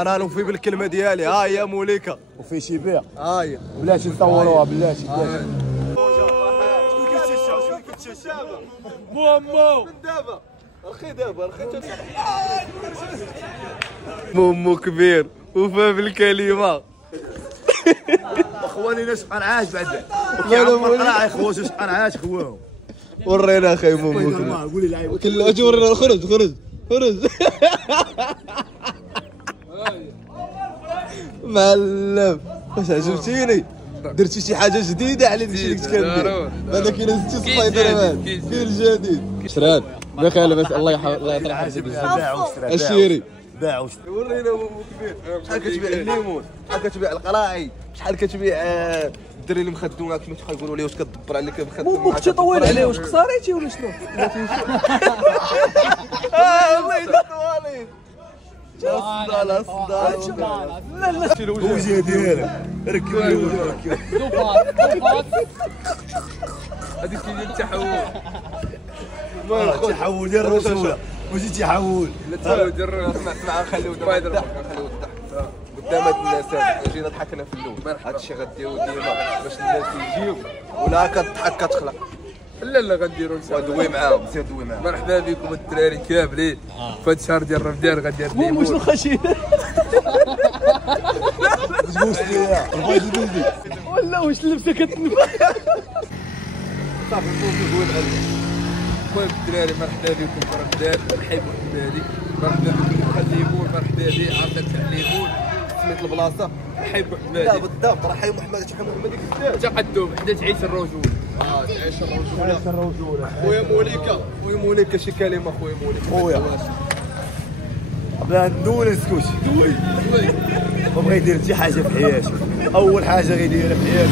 انا نوفي بالكلمه ديالي. ها هي موليكا وفي شي بيع. ها هي بلاتي نصوروها بلاتي. مومو من دابا رخي دابا رخي مومو كبير وفا بالكلمه. اخواني ناس قنعاش بعد. قنعاش خوش قنعاش خواهم. ورينا اخي مومو كبير. قول لي لعيب. اجي ورينا. خرج معلم واش عجبتيني. درتي شي حاجه جديده على داكشي اللي كنت كندير. بعدا كاين السبايدر مان كاين الجديد. شران بخير لاباس. الله يطرح حسك. الشيري باعوا. ورينا مومو كبير. شحال كتبيع الليمون، شحال كتبيع القراعي، شحال كتبيع الدري اللي مخدوم معاك. كما تيقولوا لي واش كتدبر عليك مخدم. مومو كنتي طويل عليه واش قصاريتي ولا شنو؟ الله يطول. لا الوجه ديالك ركب الوجه. دوبات هذيك ديال التحول. تحول ديال الرسول ماشي تحول. لا تحول ديال اسمع نخليو دابا قدام هاد الناس. جينا ضحكنا في الاول. هادشي غديرو ديما باش الناس يجيو ولا كتضحك كتخلق. لا غنديروا دوي معاهم. زيد دوي معاهم. مرحبا بكم الدراري كاملين في هذا الشهر ديال رمضان. غندير مومو شنو خشي ولا واش اللبسه كتنفع. صافي دوي معاهم. المهم الدراري مرحبا بكم في رمضان. نحيي محمدي مرحبا بكم في الليمون. مرحبا بي عرض تاع الليمون سميت البلاصه نحيي لا محمدي بالضبط. راه حي محمد شحال محمد كذاب. تقدم حدا تعيش الرجول. تعيش الرجوله. خويا موليكا. خويا موليكا شي كلمه. خويا موليكا خويا بلا ندول نسكت. ما بغى يدير شي حاجه في حياته. اول حاجه غيديرها في حياته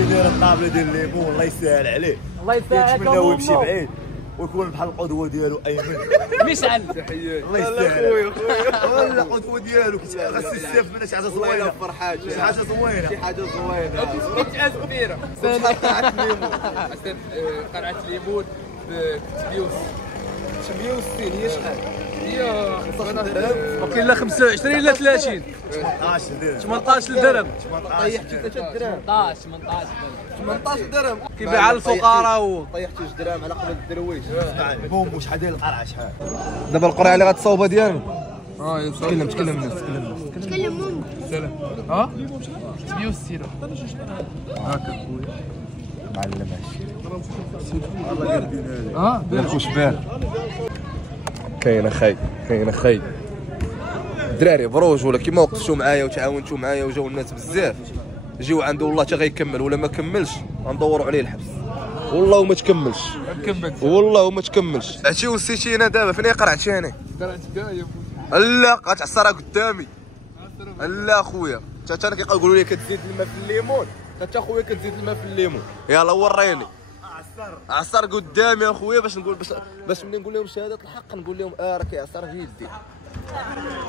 يدير الطابله ديال الليمون. الله يسهل عليه. الله يسهل عليك نتمناو يمشي بعيد ويكون بحال القدوه ديالو ايمن. مشعل تحياتي. الله يسهل خويا. القدوه ديالو خاص يستافد منها شي حاجه زوينه. فرحات شي حاجه زوينه. شي حاجه زوينه. بنت كبيره شحال قرعه الليمون. قرعه الليمون ب 160 هي شحال؟ هي 15 درهم. وكاين لا 25 لا 30 18 درهم. 18 درهم. طيحتي 3 درهم. 18 درهم كيبيع على الفقراء هو. طيحتي 2 درهم على قبل الدرويش. بوم شحال ديال القرعه شحال. دابا القرعه اللي غتصاوبها ديالنا. تكلم الناس. تكلم مومو. سلام. ها 160 هاكا خويا معلم هادشي. واش بان. كاين اخي كاين اخي. الدراري بروج ولا كيما وقفتوا معايا وتعاونتوا معايا وجاو الناس بزاف. جيو عنده والله حتى غيكمل ولا ما كملش غندوروا عليه الحبس. والله وما تكملش. والله وما تكملش. عرفتي وسيتي انا دابا فين قرعتي انا؟ قرعت دايم. لا غتعصرها قدامي. لا خويا حتى انا كيقولوا لي كتزيد الماء في الليمون. حتى خويا كتزيد الماء في الليمون. يلا وريني. عصر قدامي اخويا باش نقول باش ملي نقول لهم شهاده الحق نقول لهم راه كيعصر في يدي.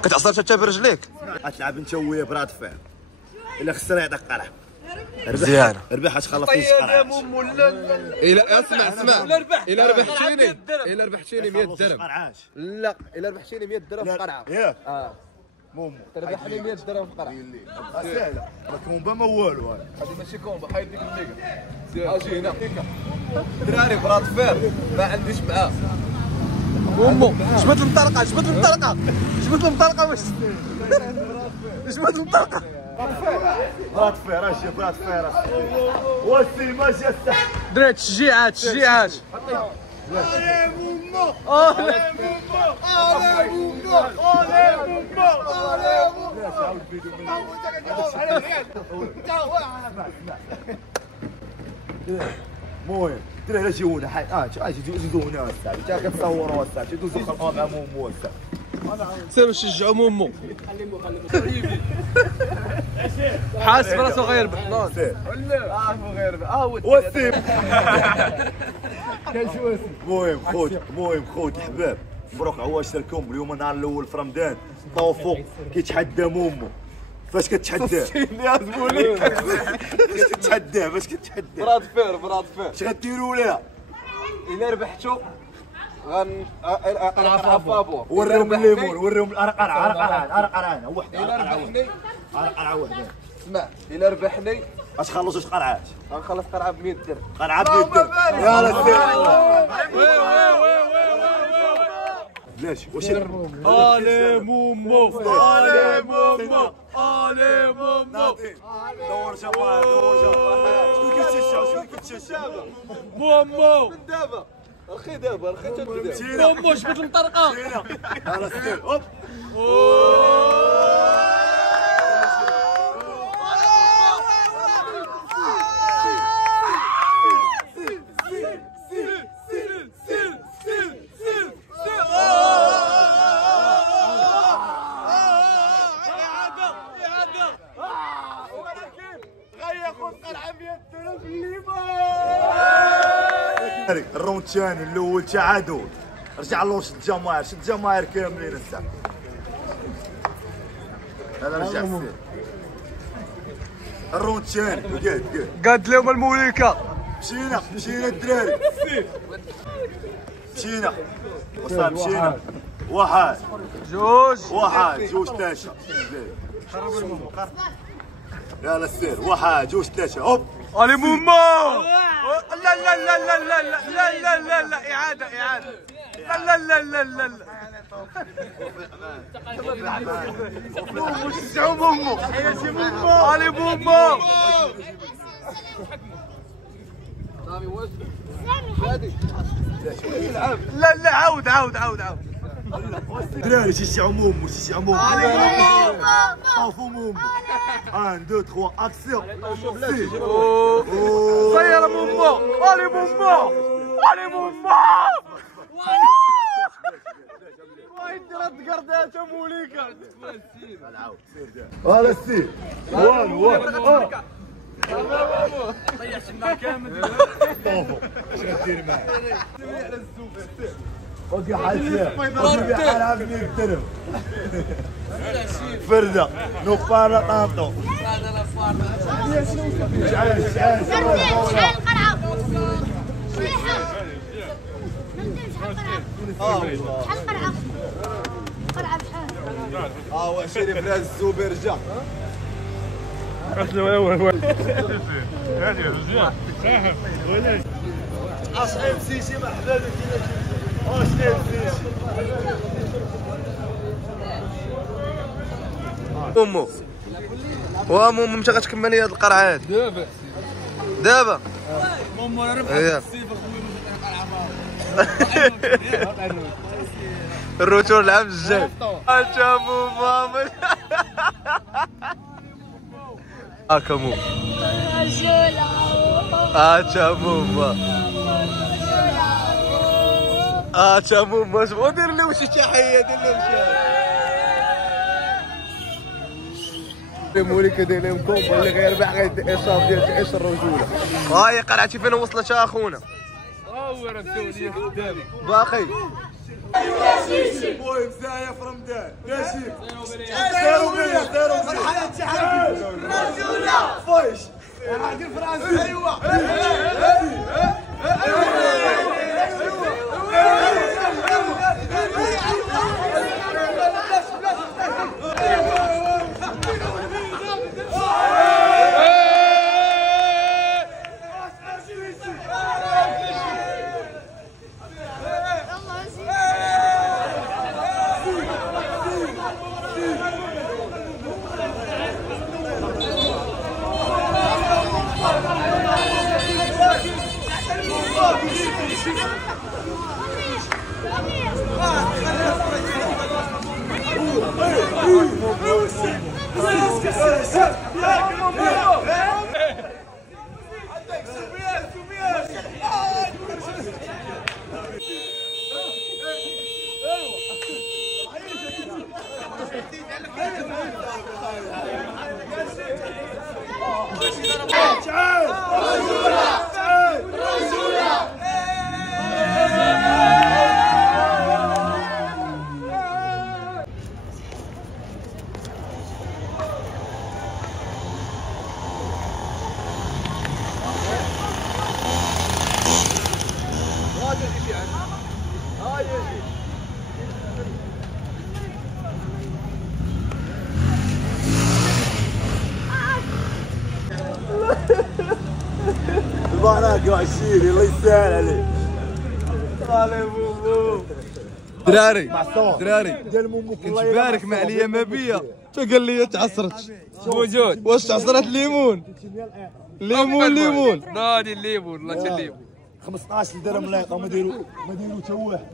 كتعصر حتى برجليك. غتلعب انت ويا براد فعل. الا خسر يعطيك قرعه. مزيانه. ربح غتخلص نص قرعه. الا اسمع الا ربحتيني 100 درهم. لا الا ربحتيني 100 درهم في قرعه. ياك مومو تربح لي 100 درهم في قرعه. سهله راه كومبا ما والو. هذه ماشي كومبا. حيد ديك الليكا. اجي هنا دراري براد فير ما عنديش معاه. مومو جبت المطرقه جبت المطرقه باش جبت المطرقه. براد فير اجي براد فير. وسي ما جا دراري تشجيعات المهم الدراري جيونا حي جيونا الساعه حتى كتصوروا الساعه تدوزوا خلقوا مع مومو الساعه. سيروا شجعوا مومو. حاسس براسو غيربح. وسيم المهم خوت الحباب مبروك عواشر لكم. اليوم النهار الاول في رمضان. طوفوا كيتحدى مومو. فاش كتحداه؟ يا زبوني فاش كتحداه؟ براد فير اش غديروا لها؟ الا ربحتو غنقرع فابور. وريهم الليمون، وريهم القرعه، قرعه وحده، قرعه وحده. اسمع الا ربحني اش خلصوا قرعات؟ غنخلص قرعه ب 100 درهم. قرعه ب 100 درهم. يلا سير. بلاش واش الي مومو الي مومو الي مومو دور جمال، دور جمال. شكون كيتشجع؟ شكون كيتشجع؟ مومو من دابا الخي دابا الخي تبدا مومو جبت المطرقه. يلا سير. هوب. الراوند الثاني الاول تعادل. رجع لوسط الجماهير، شد الجماهير كاملين هسه. هذا رجع السير. الراوند الثاني قاد لهم الموليكه. مشينا الدراري. مشينا وصل. مشينا واحد جوج ثلاثة. يلا سير. واحد جوج ثلاثة. هوب. الي مومو. لا لا لا لا لا لا لا لا لا اعاده لا لا لا لا لا مومو شجعوا مومو. حياتي مومو. الي مومو. لا لا عاود. دراري شجعوا مومو. طافوا مومو. 1 2 3 اكسيون. سير مومو. الي مومو. وايد رد قردات موليكا. هلا سير. وان طيحت الماء كامل. طافوا. اش غدير معاه؟ وقع حالها 100 درهم. فردة نوفارة طانطو. شحال القرعة؟ شحال القرعة بشحال؟ وعشيري فراس الزبير جا. اصحاب سيسي محباب مومو مومو متى غتكمل لي هاد القرعات؟ دابا مومو انا ربحت اييه الصيف اخويا. الروتور العام الجاي. اتا مومو هاكا مومو. اتا مومو. شباب دير لهم شي تحيه. دير لهم شي موليكا داير لهم كومبا اللي غيربح غيدي اصاب ديال تعيش الرجوله. هاي قلعتي فين وصلت اخونا؟ هو راه الدوليه خدام باقي المهم زايا في رمضان ماشي سيروا بيا الحياه تاعها الرجوله فايش غادي فرنسا. ايوا البنات كاع الشيري الله يسهل عليه. دراري معصوم دراري ديال مامك كنت بارك مع ليا ما بيا قال لي تعصرت موجود واش تعصرت الليمون ليمون نادي الليمون والله الليمون 15 درهم لايقه ما ديروا حتى واحد.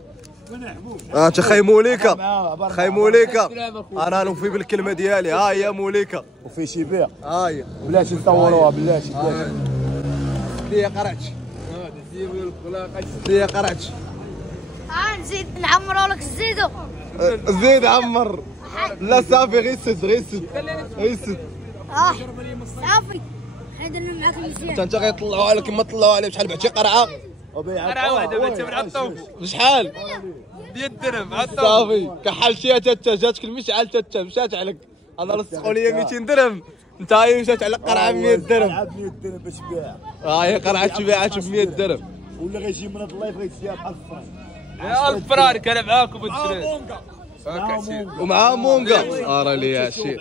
انت خاي موليكا خاي موليكا انا نوفي بالكلمه ديالي. ها هي موليكا وفي شي بيع ها هي بلاتي نصوروها بلاتي دي قرعتش دي قرعتش نزيد نعمروا لك الزيدو. زيد عمر لا صافي غير سد غير سد غير سد صافي حيدنا معاك مزيان. انت غيطلعوا عليك كما طلعوا عليه بشحال بعتي قرعه قرعه واحده بنتي من الطوف بشحال 100 درهم على الطوف صافي كحلتيها تاتا جاتك المشعل تاتا مشات عليك. انا رسقوا لي 200 درهم انت هاي مشات على قرعه ب 100 درهم. 100 درهم باش تبيع ها هي قرعه تبيعات ب 100 درهم ولا غيجي من هاد اللايف غيتسيا ب 1000 فرانك. يا الفرارك انا معاكم الدراري ومعاه مونغا. راه لي شي